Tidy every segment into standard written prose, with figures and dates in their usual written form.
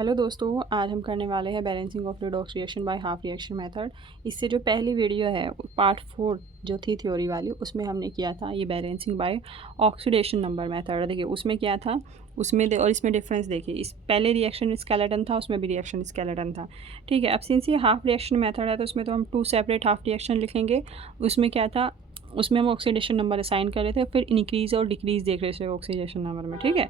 Hello दोस्तों, आज हम करने वाले हैं balancing of redox reaction by half reaction method. इससे जो पहली वीडियो है पार्ट 4 जो थी थ्योरी वाली, उसमें हमने किया था ये balancing by oxidation number method. देखिए उसमें क्या था, और इसमें डिफरेंस देखिए। इस पहले रिएक्शन स्केलेटन था, उसमें भी रिएक्शन स्केलेटन था। ठीक है, अब सिंस ये हाफ रिएक्शन मेथड है तो उसमें तो हम 2 सेपरेट हाफ रिएक्शन लिखेंगे। उसमें क्या था, उसमें हम ऑक्सीडेशन नंबर असाइन कर रहे थे, फिर इंक्रीज़ और डिक्रीज़ देख रहे थे ऑक्सीडेशन नंबर में। ठीक है,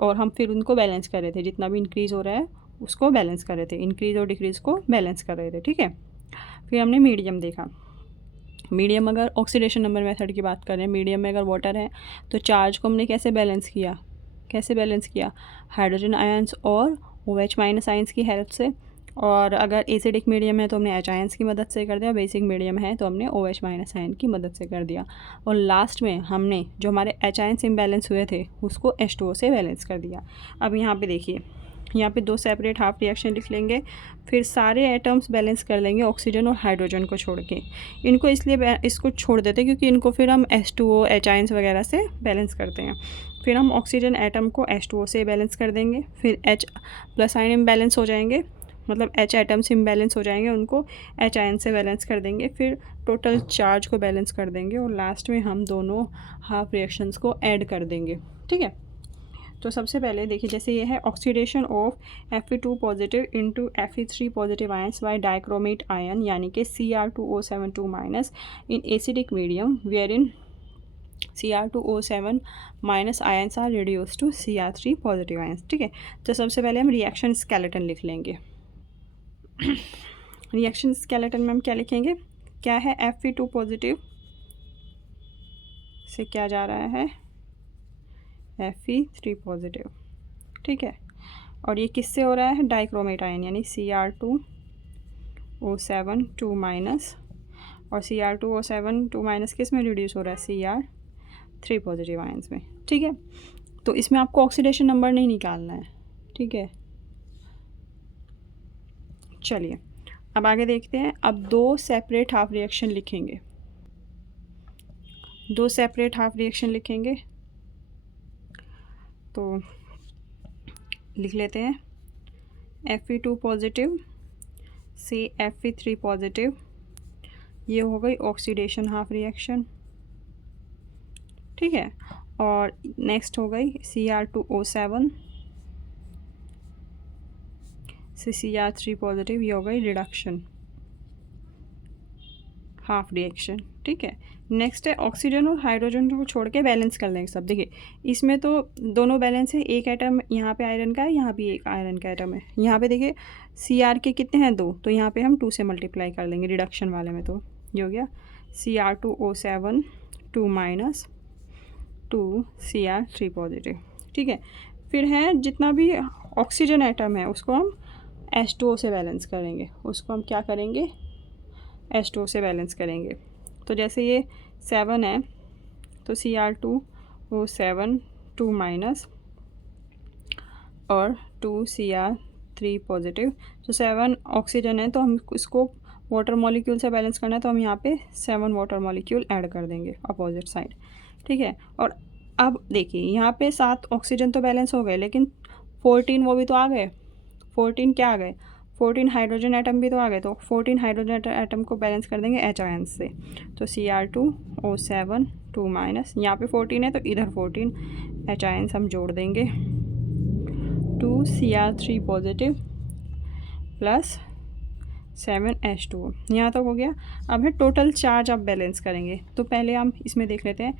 और हम फिर उनको बैलेंस कर रहे थे, जितना भी इंक्रीज़ हो रहा है उसको बैलेंस कर रहे थे, इंक्रीज़ और डिक्रीज़ को बैलेंस कर रहे थे। ठीक है, फिर हमने मीडियम देखा। मीडियम अगर ऑक्सीडेशन नंबर मेथड की बात करें, मीडियम में अगर वाटर है तो चार्ज को हमने कैसे बैलेंस किया, हाइड्रोजन आयंस और OH माइनस आयंस की हेल्प से। और अगर एसिडिक मीडियम है तो हमने H आयंस की मदद से कर दिया, बेसिक मीडियम है तो हमने OH माइनस आयन की मदद से कर दिया। और लास्ट में हमने जो हमारे H आयंस इम्बैलेंस हुए थे उसको H2O से बैलेंस कर दिया। अब यहाँ पे देखिए, यहाँ पे 2 सेपरेट हाफ रिएक्शन लिख लेंगे, फिर सारे एटम्स बैलेंस कर लेंगे ऑक्सीजन और हाइड्रोजन को छोड़ के। इनको इसलिए इसको छोड़ देते हैं क्योंकि इनको फिर हम H2O H आयंस वगैरह से बैलेंस करते हैं। फिर हम ऑक्सीजन एटम को H2O से बैलेंस कर देंगे, फिर H प्लस आयन इम्बैलेंस हो जाएंगे, मतलब H एटम्स इम्बैलेंस हो जाएंगे, उनको H आयन से बैलेंस कर देंगे, फिर टोटल चार्ज को बैलेंस कर देंगे और लास्ट में हम दोनों हाफ रिएक्शंस को ऐड कर देंगे। ठीक है, तो सबसे पहले देखिए, जैसे ये है oxidation of Fe2 positive into Fe3 positive ions by dichromate ion, यानी कि Cr2O7 2 minus in acidic medium where in Cr2O7 minus ions are reduce to Cr3 positive ions. ठीक है, तो सबसे पहले हम रिएक्शन स्केलेटन लिख लेंगे। रिएक्शन स्केलेटन में हम क्या लिखेंगे, क्या है, Fe2 पॉजिटिव से क्या जा रहा है, Fe3 पॉजिटिव। ठीक है, और ये किससे हो रहा है, डाइक्रोमेट आयन यानी Cr2O7 2 माइनस, और Cr2O7 2 माइनस किस में रिड्यूस हो रहा है, Cr3 पॉजिटिव आयंस में। ठीक है, तो इसमें आपको ऑक्सीडेशन नंबर नहीं निकालना है। ठीक है, चलिए अब आगे देखते हैं। अब 2 सेपरेट हाफ रिएक्शन लिखेंगे, 2 सेपरेट हाफ रिएक्शन लिखेंगे। तो लिख लेते हैं Fe2 पॉजिटिव से Fe3 पॉजिटिव, ये हो गई ऑक्सीडेशन हाफ रिएक्शन। ठीक है, और नेक्स्ट हो गई Cr2O7 से Cr3 पॉजिटिव, ये हो गई रिडक्शन हाफ रिएक्शन। ठीक है, नेक्स्ट है ऑक्सीजन और हाइड्रोजन को छोड़ के बैलेंस कर लेंगे सब। देखिए इसमें तो दोनों बैलेंस है, एक एटम यहाँ पे आयरन का है, यहाँ भी एक आयरन का एटम है। यहाँ पे देखिए Cr के कितने हैं, 2, तो यहाँ पे हम 2 से मल्टीप्लाई कर लेंगे रिडक्शन वाले में। तो ये हो गया Cr2O7 2 माइनस 2 Cr3 पॉजिटिव। ठीक है, फिर है जितना भी ऑक्सीजन एटम है उसको हम H2O से बैलेंस करेंगे, उसको हम क्या करेंगे, H2O से बैलेंस करेंगे। तो जैसे ये 7 है तो Cr2O7 2 माइनस और 2 Cr3 पॉजिटिव। तो 7 ऑक्सीजन है तो हम इसको वाटर मॉलिक्यूल से बैलेंस करना है, तो हम यहाँ पे 7 वाटर मॉलिक्यूल ऐड कर देंगे अपोजिट साइड। ठीक है, और अब देखिए यहाँ पे 7 ऑक्सीजन तो बैलेंस हो गए, लेकिन 14 वो भी तो आ गए। 14 क्या आ गए, 14 हाइड्रोजन एटम भी तो आ गए। तो 14 हाइड्रोजन एटम को बैलेंस कर देंगे H आयंस से। तो Cr2O7 2 माइनस, यहाँ पे 14 है तो इधर 14 H आयंस हम जोड़ देंगे, 2 Cr3 पॉजिटिव प्लस 7 H2O। यहाँ तक हो गया। अब है टोटल चार्ज आप बैलेंस करेंगे, तो पहले हम इसमें देख लेते हैं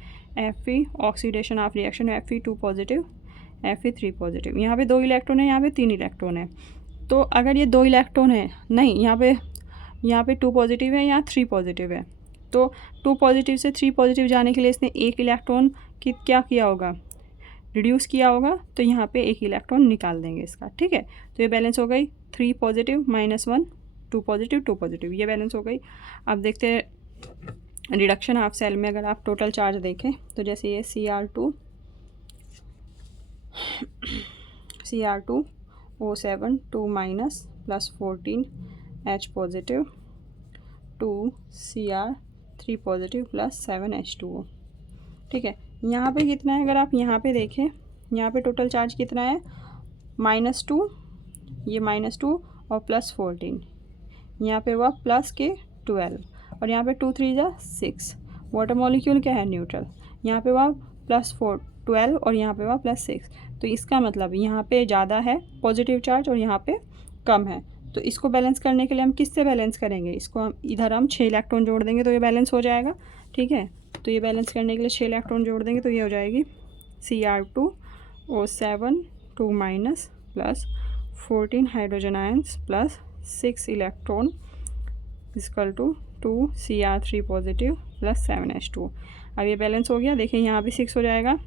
Fe oxidation of reaction Fe2 positive Fe3 positive. यहाँ पे 2 इलेक्ट्रॉन है, यहाँ पे 3 इलेक्ट्रॉन है। तो अगर ये 2 इलेक्ट्रॉन है, नहीं यहाँ पे 2 पॉजिटिव है, यहाँ 3 पॉजिटिव है, तो 2 पॉजिटिव से 3 पॉजिटिव जाने के लिए इसने 1 इलेक्ट्रॉन की क्या किया होगा, रिड्यूस किया होगा, तो यहाँ पे 1 इलेक्ट्रॉन निकाल देंगे इसका। ठीक है, तो ये बैलेंस हो गई 3 पॉजिटिव माइनस 1 2 पॉजिटिव 2 पॉजिटिव, ये बैलेंस हो गई। अब देखते हैं रिडक्शन हाफ सेल में अगर आप टोटल चार्ज देखें, तो जैसे ये Cr2O7 2 minus plus 14 H positive 2 Cr3 positive plus 7 H2O। ठीक है, यहाँ पे कितना है, अगर आप यहाँ पे देखें, यहाँ पे टोटल चार्ज कितना है, -2 ये -2 और +14, यहाँ पे हुआ प्लस के 12 और यहाँ पे 2 3 जा 6। वाटर मॉलिक्यूल क्या है, न्यूट्रल। यहाँ पे हुआ +12 और यहाँ पे हुआ +6। तो इसका मतलब यहाँ पे ज़्यादा है पॉजिटिव चार्ज और यहाँ पे कम है। तो इसको बैलेंस करने के लिए हम किससे बैलेंस करेंगे, इसको हम इधर हम 6 इलेक्ट्रॉन जोड़ देंगे तो ये बैलेंस हो जाएगा। ठीक है, तो ये बैलेंस करने के लिए 6 इलेक्ट्रॉन जोड़ देंगे तो ये हो जाएगी Cr2O7 2 minus plus 14 hydrogen ions plus 6 electron equal to 2 Cr3 positive plus 7H2। अब ये बैलेंस हो गया। देखिए यहाँ भी 6 हो जाएगा,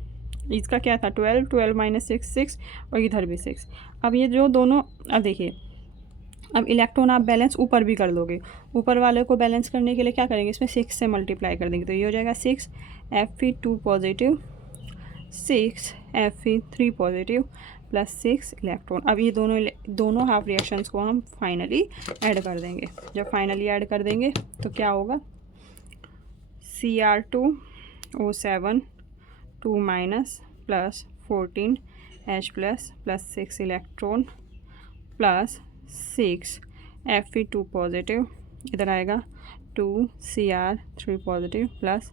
इसका क्या था 12, 12 माइनस 6 6 और इधर भी 6। अब ये जो दोनों, अब देखिए अब इलेक्ट्रॉन आप बैलेंस ऊपर भी कर दोगे, ऊपर वाले को बैलेंस करने के लिए क्या करेंगे, इसमें 6 से मल्टीप्लाई कर देंगे तो ये हो जाएगा 6 Fe2 positive 6 Fe3 positive plus 6 electron. अब ये दोनों हाफ रिएक्शंस को हम फाइनली ऐड कर देंगे। जब फाइनली ऐड कर देंगे तो क्या होगा, Cr2O7 2 minus plus 14H plus 6 electron plus 6 Fe2 positive, इधर आएगा 2 Cr3 positive plus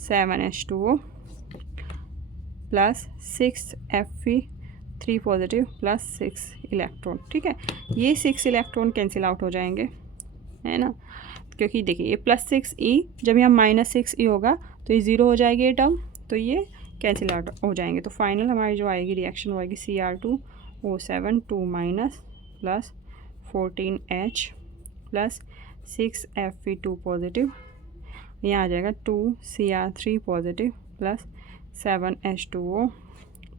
7H2O plus 6 Fe3 positive plus 6 electron. ठीक है, ये 6 इलेक्ट्रॉन कैंसिल आउट हो जाएंगे, है ना, क्योंकि देखिए ये +6E, जब यहाँ -6E होगा तो ये 0 हो जाएगी ये टर्म, तो ये कैंसिल आउट हो जाएंगे। तो फाइनल हमारी जो आएगी रिएक्शन वो आएगी Cr2O7 2 minus plus 14H plus 6 Fe2 positive, यहाँ आ जाएगा 2 Cr3 positive plus 7H2O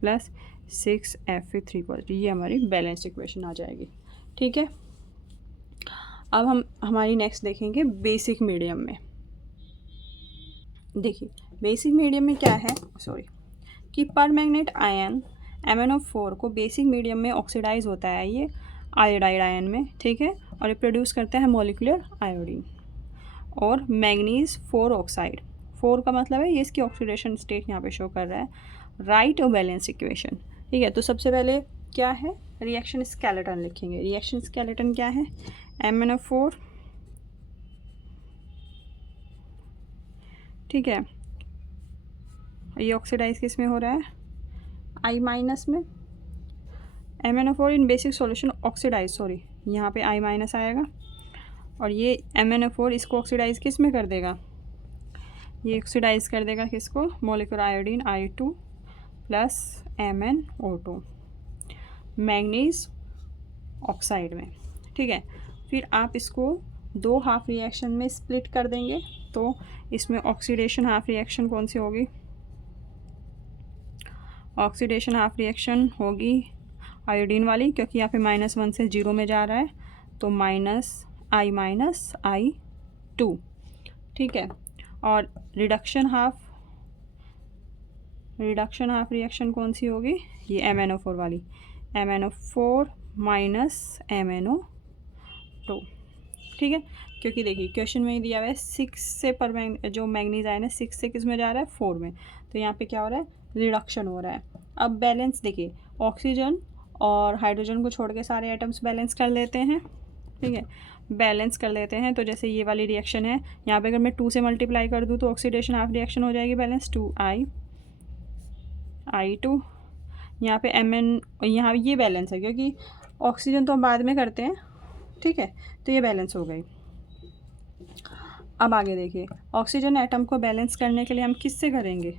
plus 6 Fe3 positive. ये हमारी बैलेंस्ड इक्वेशन आ जाएगी। ठीक है, अब हम हमारी नेक्स्ट देखेंगे बेसिक मीडियम में। देखिए बेसिक मीडियम में क्या है, कि परमैंगनेट आयन MnO4 को बेसिक मीडियम में ऑक्सीडाइज होता है ये आयोडाइड आयन में। ठीक है, और ये प्रोड्यूस करता है मॉलिक्यूलर आयोडीन और मैग्नीज 4 ऑक्साइड। 4 का मतलब है ये इसकी ऑक्सीडेशन स्टेट यहाँ पे शो कर रहा है। राइट और बैलेंस इक्वेशन। ठीक है, तो सबसे पहले क्या है, रिएक्शन स्केलेटन लिखेंगे। रिएक्शन स्केलेटन क्या है, MnO4, ठीक है, ये ऑक्सीडाइज किस में हो रहा है, I- में। MnO4 इन बेसिक सॉल्यूशन ऑक्सीडाइज, यहाँ पे I- आएगा और ये MnO4 इसको ऑक्सीडाइज किस में कर देगा, ये ऑक्सीडाइज कर देगा किसको, molecular iodine I2 plus MnO2 manganese oxide में। ठीक है, फिर आप इसको 2 हाफ रिएक्शन में स्प्लिट कर देंगे तो इसमें ऑक्सीडेशन हाफ रिएक्शन कौन सी होगी, ऑक्सीडेशन हाफ रिएक्शन होगी आयोडीन वाली, क्योंकि यहाँ पे -1 से 0 में जा रहा है तो -I-2। ठीक है, और रिडक्शन हाफ रिएक्शन कौन सी होगी, ये MnO4 वाली, MnO4 माइनस MnO2। ठीक है, क्योंकि देखिए क्वेश्चन में ही दिया हुआ है 6 से जो मैग्नीज आयन है 6 से किस में जा रहा है, 4 में, तो यहाँ पे क्या हो रहा है, रिडक्शन हो रहा है। अब बैलेंस देखिए, ऑक्सीजन और हाइड्रोजन को छोड़ के सारे एटम्स बैलेंस कर लेते हैं। ठीक है, बैलेंस कर लेते हैं तो जैसे ये वाली रिएक्शन है, यहाँ पे अगर मैं 2 से मल्टीप्लाई कर दूँ तो ऑक्सीडेशन हाफ रिएक्शन हो जाएगी बैलेंस 2I2। यहाँ पे यहाँ ये बैलेंस है क्योंकि ऑक्सीजन तो हम बाद में करते हैं। ठीक है, तो ये बैलेंस हो गई। अब आगे देखिए, ऑक्सीजन एटम को बैलेंस करने के लिए हम किससे करेंगे,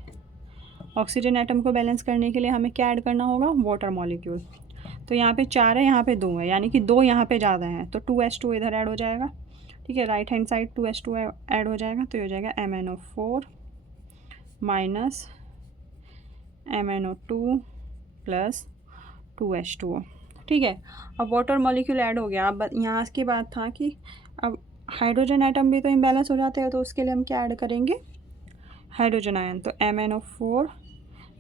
ऑक्सीजन एटम को बैलेंस करने के लिए हमें क्या ऐड करना होगा, वाटर मॉलिक्यूल। तो यहाँ पे 4 है, यहाँ पे 2 है, यानी कि 2 यहाँ पे ज़्यादा हैं तो 2H2 इधर ऐड हो जाएगा। ठीक है, right hand side 2H2 add हो जाएगा तो ये हो जाएगा MnO4 minus MnO2 plus 2H2O। ठीक है, अब वाटर मॉलिक्यूल ऐड हो गया। अब यहाँ की बात था कि अब हाइड्रोजन एटम भी तो इम्बैलेंस हो जाते हैं, तो उसके लिए हम क्या ऐड करेंगे, हाइड्रोजन आयन। तो MnO4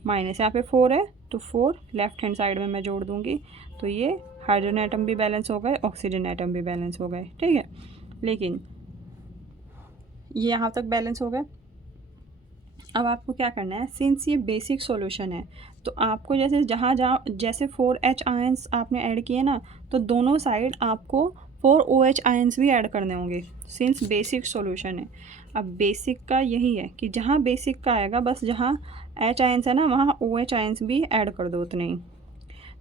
माइनस, यहाँ पे 4 है तो 4 लेफ्ट हैंड साइड में मैं जोड़ दूँगी तो ये हाइड्रोजन एटम भी बैलेंस हो गए, ऑक्सीजन एटम भी बैलेंस हो गए। ठीक है, लेकिन ये यहाँ तक बैलेंस हो गए। अब आपको क्या करना है, सिंस ये बेसिक सॉल्यूशन है तो आपको जैसे जहाँ जहाँ जैसे 4H आयंस आपने ऐड किए ना, तो दोनों साइड आपको 4OH आयंस भी ऐड करने होंगे सिंस बेसिक सॉल्यूशन है। अब बेसिक का यही है कि जहाँ बेसिक का आएगा बस जहाँ H आयंस है ना वहाँ OH आयंस भी ऐड कर दो उतने ही,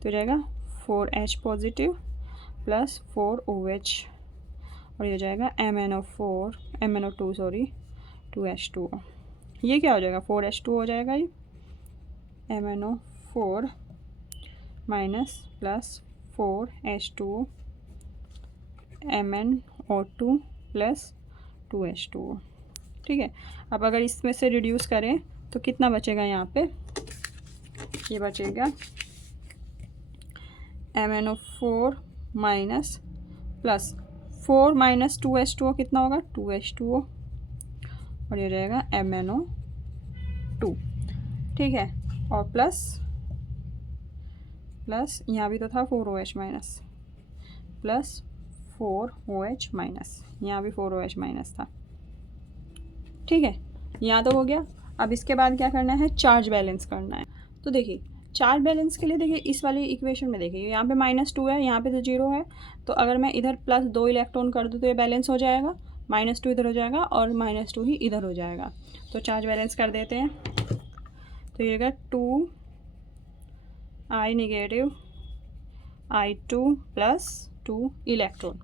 तो जाएगा 4H पॉजिटिव प्लस 4OH और ये हो जाएगा MnO2 सॉरी 2H2O। ये क्या हो जाएगा 4H2 हो जाएगा ये MnO4 minus plus 4H2O MnO2 plus 2H2O। ठीक है, अब अगर इसमें से रिड्यूस करें तो कितना बचेगा यहाँ पे, ये बचेगा MnO4 minus plus 4 minus 2H2O कितना होगा 2H2O और ये रहेगा MnO2। ठीक है, और प्लस यहाँ भी तो था 4OH minus plus 4OH minus, यहाँ भी 4OH माइनस था। ठीक है, यहाँ तो हो गया। अब इसके बाद क्या करना है, चार्ज बैलेंस करना है। तो देखिए चार्ज बैलेंस के लिए देखिए इस वाली इक्वेशन में देखिए यहाँ पे -2 है, यहाँ पे तो 0 है, तो अगर मैं इधर +2 इलेक्ट्रॉन कर दूँ तो ये बैलेंस हो जाएगा, -2 इधर हो जाएगा और -2 ही इधर हो जाएगा। तो चार्ज बैलेंस कर देते हैं, तो ये होगा 2I नेगेटिव I2 + 2 इलेक्ट्रॉन।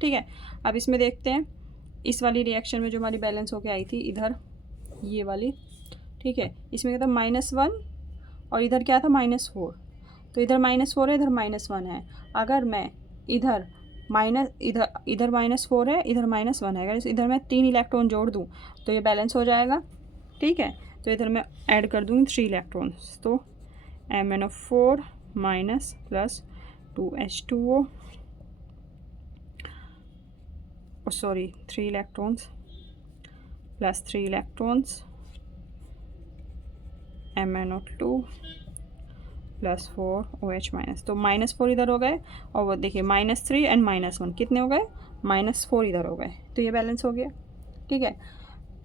ठीक है, अब इसमें देखते हैं इस वाली रिएक्शन में जो हमारी बैलेंस होके आई थी इधर ये वाली। ठीक है, इसमें क्या था -1 और इधर क्या था -4, तो इधर -4 है इधर -1 है। अगर मैं इधर इधर -4 है इधर -1 है, अगर इधर मैं 3 इलेक्ट्रॉन जोड़ दूँ तो ये बैलेंस हो जाएगा। ठीक है, तो इधर मैं ऐड कर दूँगी 3 इलेक्ट्रॉन्स, तो MnO4 minus plus 2H2O sorry 3 electrons plus 3 electrons MnO2 plus 4OH minus, तो -4 इधर हो गए और वो देखिए -3 एंड -1 कितने हो गए, -4 इधर हो गए, तो ये बैलेंस हो गया। ठीक है,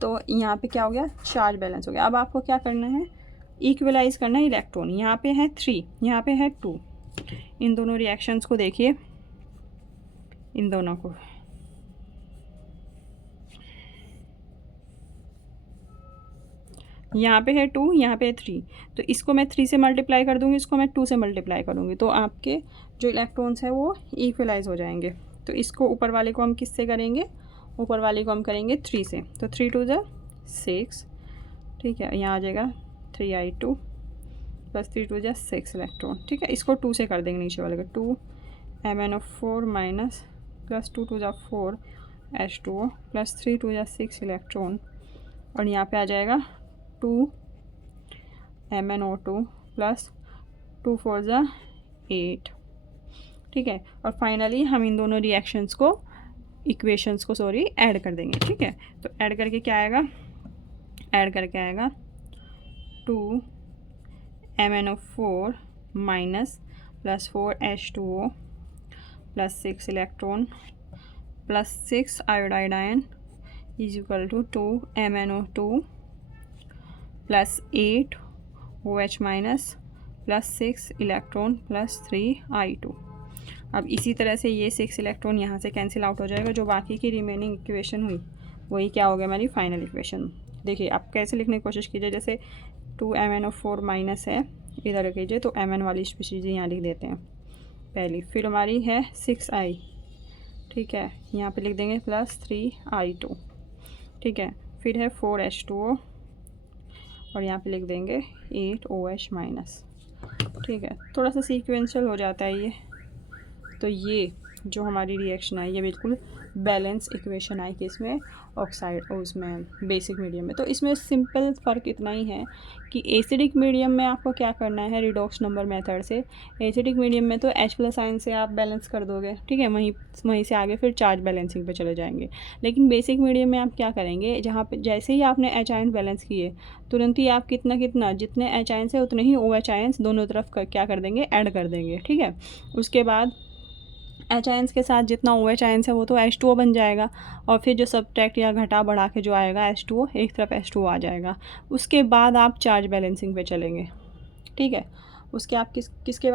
तो यहाँ पे क्या हो गया, चार्ज बैलेंस हो गया। अब आपको क्या करना है, इक्वलाइज करना है इलेक्ट्रॉन। यहाँ पे है 3 यहाँ पे है 2, इन दोनों रिएक्शंस को देखिए, इन दोनों को यहाँ पे है 2 यहाँ पे है 3, तो इसको मैं 3 से मल्टीप्लाई कर दूँगी, इसको मैं 2 से मल्टीप्लाई करूँगी, तो आपके जो इलेक्ट्रॉन्स हैं वो इक्वलाइज हो जाएंगे। तो इसको ऊपर वाले को हम किससे करेंगे, ऊपर वाले को हम करेंगे 3 से, तो 3 × 2 = 6। ठीक है, यहाँ आ जाएगा 3I2 प्लस 3 × 2 = 6 इलेक्ट्रॉन। ठीक है, इसको 2 से कर देंगे नीचे वाले को, 2 MnO4 minus plus 2 × 2 = 4 H2O plus 3 × 2 = 6 electron और यहाँ पे आ जाएगा 2 MnO2 प्लस 2 × 4 = 8। ठीक है, और फाइनली हम इन दोनों रिएक्शंस को ऐड कर देंगे। ठीक है, तो ऐड करके क्या आएगा, ऐड करके आएगा 2 MnO4 minus plus 4 H2O plus 6 electron plus 6 iodide ion is equal to 2 MnO2 plus 8 OH minus plus 6 electron plus 3 I2। अब इसी तरह से ये 6 इलेक्ट्रॉन यहाँ से कैंसिल आउट हो जाएगा, जो बाकी की रिमेनिंग इक्वेशन हुई वही क्या हो गया हमारी फाइनल इक्वेशन। देखिए आप कैसे लिखने की कोशिश कीजिए, जैसे 2 MnO4 माइनस है इधर कीजिए, तो Mn वाली चीज़ें यहाँ लिख देते हैं पहली, फिर हमारी है 6I। ठीक है, यहाँ पे लिख देंगे प्लस 3I2। ठीक है, फिर है 4H2O और यहाँ पे लिख देंगे 8OH माइनस। ठीक है, थोड़ा सा सीक्वेंशियल हो जाता है ये, तो ये जो हमारी रिएक्शन आई ये बिल्कुल बैलेंस इक्वेशन आई कि इसमें ऑक्साइड और उसमें बेसिक मीडियम में। तो इसमें सिंपल फ़र्क इतना ही है कि एसिडिक मीडियम में आपको क्या करना है, रिडॉक्स नंबर मेथड से। एसिडिक मीडियम में तो H+ आयन से आप बैलेंस कर दोगे। ठीक है, वहीं से आगे फिर चार्ज बैलेंसिंग पे चले जाएंगे। लेकिन बेसिक मीडियम में आप क्या करेंगे, जहाँ पे जैसे ही आपने H आयन बैलेंस किए तुरंत ही आप जितने H आयन्स है उतने ही OH आयन्स दोनों तरफ क्या कर देंगे, ऐड कर देंगे। ठीक है, उसके बाद एच आयंस के साथ जितना ओ एच आयंस है वो तो H2O बन जाएगा, और फिर जो सब्ट्रैक्ट या घटा बढ़ा के जो आएगा H2O, एक तरफ H2O आ जाएगा। उसके बाद आप चार्ज बैलेंसिंग पे चलेंगे, ठीक है। उसके आप उसके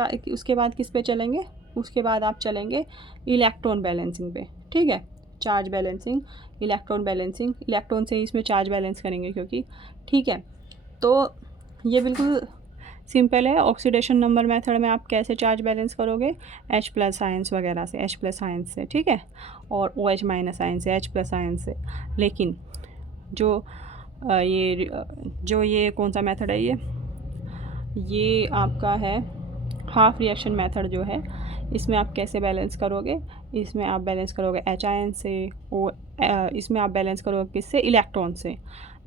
बाद किस पे चलेंगे? उसके बाद आप चलेंगे इलेक्ट्रॉन बैलेंसिंग पे, ठीक है। Charge balancing, electron balancing, electron से ही इसमें चार्ज बैलेंस करेंगे क्योंकि, ठीक है। तो ये बिल्कुल सिंपल है। ऑक्सीडेशन नंबर मेथड में आप कैसे चार्ज बैलेंस करोगे? H+ आयंस वगैरह से, H+ आयंस से, ठीक है, और OH- आयन से, H+ आयन से। लेकिन जो ये कौन सा मेथड है, ये आपका है हाफ रिएक्शन मेथड जो है, इसमें आप कैसे बैलेंस करोगे? इसमें आप बैलेंस करोगे H आयन से, इसमें आप बैलेंस करोगे किससे? इलेक्ट्रॉन से।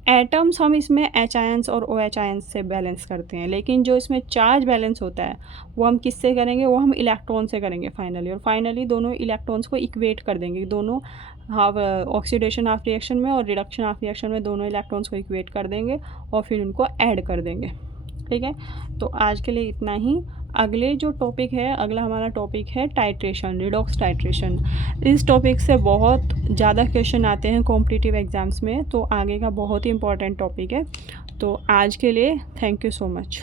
एटम्स हम इसमें H आयंस और OH आयंस से बैलेंस करते हैं, लेकिन जो इसमें चार्ज बैलेंस होता है वो हम किससे करेंगे? वो हम इलेक्ट्रॉन से करेंगे फाइनली, और फाइनली दोनों इलेक्ट्रॉन्स को इक्वेट कर देंगे। दोनों हाफ ऑक्सीडेशन हाफ रिएक्शन में और रिडक्शन हाफ रिएक्शन में दोनों इलेक्ट्रॉन्स को इक्वेट कर देंगे और फिर उनको ऐड कर देंगे, ठीक है। तो आज के लिए इतना ही। अगले जो टॉपिक है, अगला हमारा टॉपिक है टाइट्रेशन, रिडॉक्स टाइट्रेशन। इस टॉपिक से बहुत ज़्यादा क्वेश्चन आते हैं कॉम्पिटिटिव एग्ज़ाम्स में, तो आगे का बहुत ही इंपॉर्टेंट टॉपिक है। तो आज के लिए थैंक यू सो मच।